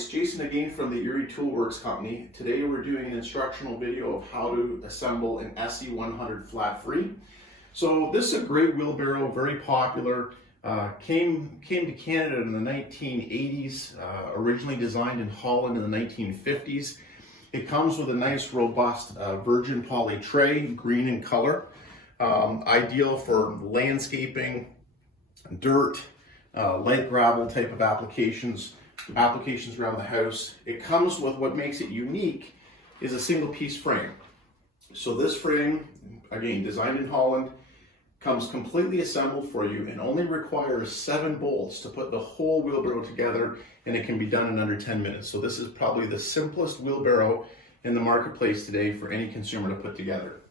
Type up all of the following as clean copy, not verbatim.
it's Jason again from the Erie Toolworks company. Today we're doing an instructional video of how to assemble an SE100 flat free. So this is a great wheelbarrow, very popular. Came to Canada in the 1980s, originally designed in Holland in the 1950s. It comes with a nice robust virgin poly tray, green in color. Ideal for landscaping, dirt, light gravel type of applications around the house. It comes with, what makes it unique is a single piece frame. So this frame, again, designed in Holland, comes completely assembled for you and only requires 7 bolts to put the whole wheelbarrow together, and it can be done in under 10 minutes. So this is probably the simplest wheelbarrow in the marketplace today for any consumer to put together.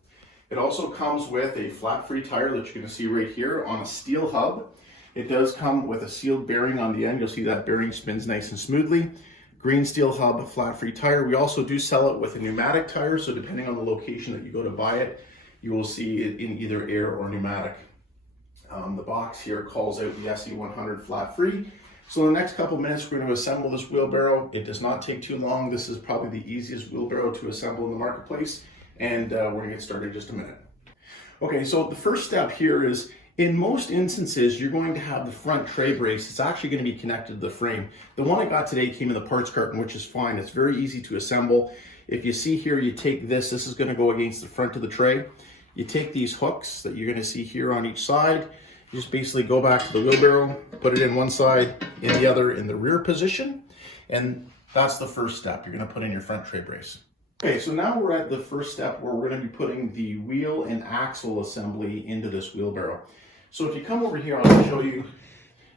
It also comes with a flat free tire that you're going to see right here on a steel hub. It does come with a sealed bearing on the end. You'll see that bearing spins nice and smoothly. Green steel hub, flat free tire. We also do sell it with a pneumatic tire, so depending on the location that you go to buy it, you will see it in either air or pneumatic. The box here calls out the SE100 flat free. So in the next couple minutes, we're going to assemble this wheelbarrow. It does not take too long. This is probably the easiest wheelbarrow to assemble in the marketplace, and we're going to get started in just a minute. Okay, so the first step here is, in most instances, you're going to have the front tray brace. It's actually going to be connected to the frame. The one I got today came in the parts carton, which is fine. It's very easy to assemble. If you see here, you take this is going to go against the front of the tray. You take these hooks that you're going to see here on each side. You just basically go back to the wheelbarrow, put it in one side, in the other, in the rear position. And that's the first step. You're going to put in your front tray brace. Okay, so now we're at the first step where we're going to be putting the wheel and axle assembly into this wheelbarrow. So if you come over here, I'll show you.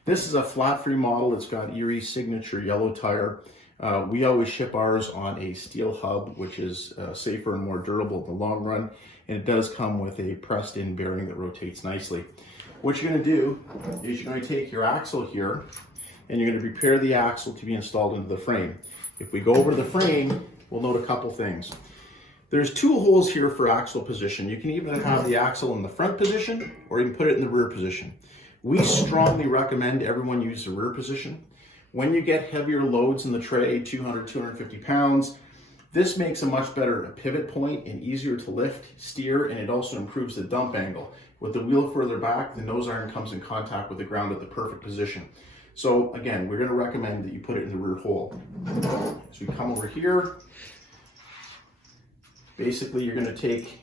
This is a flat free model. It's got Erie signature yellow tire. We always ship ours on a steel hub, which is safer and more durable in the long run. And it does come with a pressed in bearing that rotates nicely. What you're going to do is you're going to take your axle here and you're going to prepare the axle to be installed into the frame. If we go over to the frame, we'll note a couple things. There's 2 holes here for axle position. You can even have the axle in the front position or you can put it in the rear position. We strongly recommend everyone use the rear position. When you get heavier loads in the tray, 200, 250 pounds, this makes a much better pivot point and easier to lift, steer, and it also improves the dump angle. With the wheel further back, the nose iron comes in contact with the ground at the perfect position. So again, we're going to recommend that you put it in the rear hole. So we come over here. Basically, you're going to take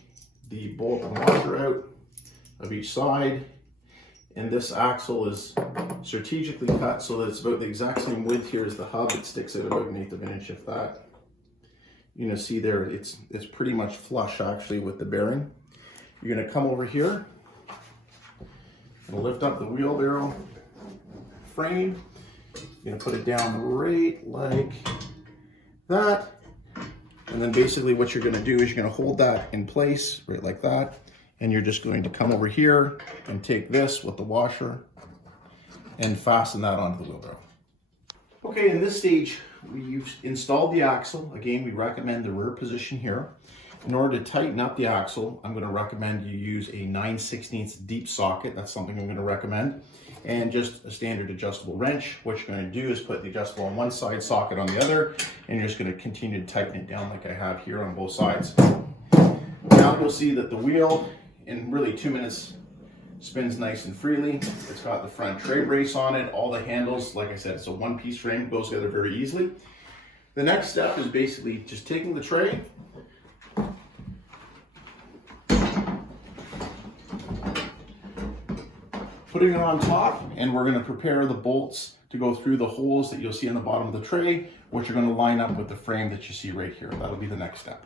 the bolt and washer out of each side, and this axle is strategically cut so that it's about the exact same width here as the hub. It sticks out about 1/8 of an inch, if that. You're going to see there, it's pretty much flush actually with the bearing. You're going to come over here and lift up the wheelbarrow frame. You're going to put it down right like that. And then basically what you're going to do is you're going to hold that in place right like that. And you're just going to come over here and take this with the washer and fasten that onto the wheelbarrow. Okay, in this stage, we've installed the axle. Again, we recommend the rear position here. In order to tighten up the axle, I'm going to recommend you use a 9/16 deep socket. That's something I'm going to recommend. And just a standard adjustable wrench. What you're going to do is put the adjustable on one side, socket on the other, and you're just going to continue to tighten it down like I have here on both sides. Now you'll see that the wheel, in really 2 minutes, spins nice and freely. It's got the front tray brace on it. All the handles, like I said, it's a one-piece frame, goes together very easily. The next step is basically just taking the tray, putting it on top, and we're going to prepare the bolts to go through the holes that you'll see on the bottom of the tray, which are going to line up with the frame that you see right here. That'll be the next step.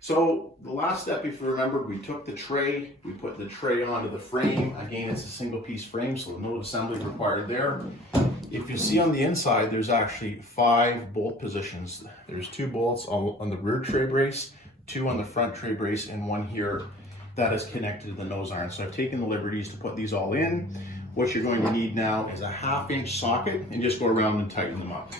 So the last step, if you remember, we took the tray, we put the tray onto the frame. Again, it's a single piece frame, so no assembly required there. If you see on the inside, there's actually 5 bolt positions. There's 2 bolts on the rear tray brace, 2 on the front tray brace, and 1 here that is connected to the nose iron. So I've taken the liberties to put these all in. What you're going to need now is a 1/2 inch socket, and just go around and tighten them up.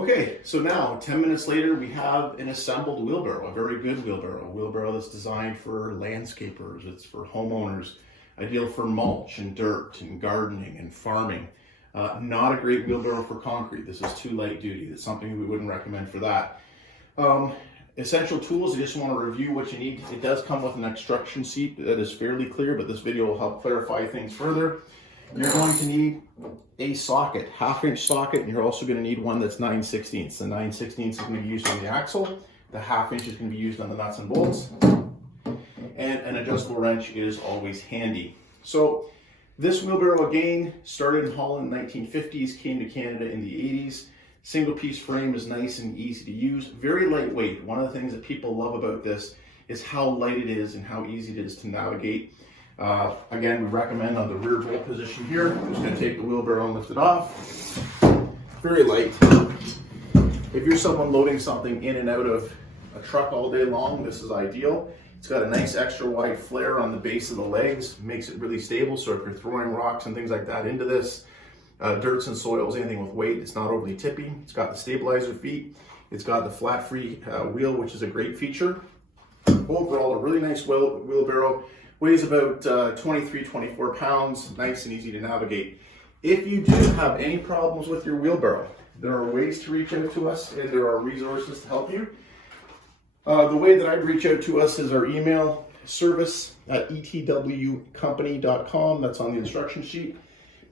Okay, so now 10 minutes later, we have an assembled wheelbarrow, a very good wheelbarrow, a wheelbarrow that's designed for landscapers, it's for homeowners, ideal for mulch and dirt and gardening and farming. Not a great wheelbarrow for concrete. This is too light duty. That's something we wouldn't recommend for that. Essential tools, I just want to review what you need. It does come with an instruction sheet that is fairly clear, but this video will help clarify things further. You're going to need a socket, 1/2 inch socket, and you're also going to need one that's 9/16. The 9/16 is going to be used on the axle. The 1/2 inch is going to be used on the nuts and bolts. And an adjustable wrench is always handy. So this wheelbarrow, again, started in Holland in the 1950s, came to Canada in the 80s. Single piece frame is nice and easy to use. Very lightweight. One of the things that people love about this is how light it is and how easy it is to navigate. Again, we recommend on the rear bolt position here. I'm just going to take the wheelbarrow and lift it off. Very light. If you're someone loading something in and out of a truck all day long, this is ideal. It's got a nice extra wide flare on the base of the legs, makes it really stable. So if you're throwing rocks and things like that into this, dirts and soils, anything with weight, it's not overly tippy. It's got the stabilizer feet. It's got the flat free wheel, which is a great feature. Overall, a really nice wheelbarrow. Weighs about 23, 24 pounds, nice and easy to navigate. If you do have any problems with your wheelbarrow, there are ways to reach out to us and there are resources to help you. The way that I'd reach out to us is our email, service@etwcompany.com. That's on the instruction sheet.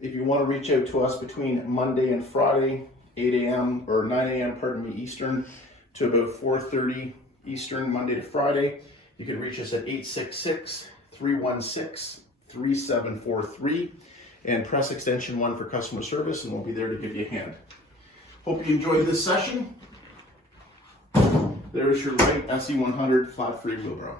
If you want to reach out to us between Monday and Friday, 8 a.m. or 9 a.m. Eastern to about 4:30 Eastern, Monday to Friday, you can reach us at 866-316-3743 and press extension 1 for customer service, and we'll be there to give you a hand. Hope you enjoyed this session. There's your right SE100 flat free wheelbarrow.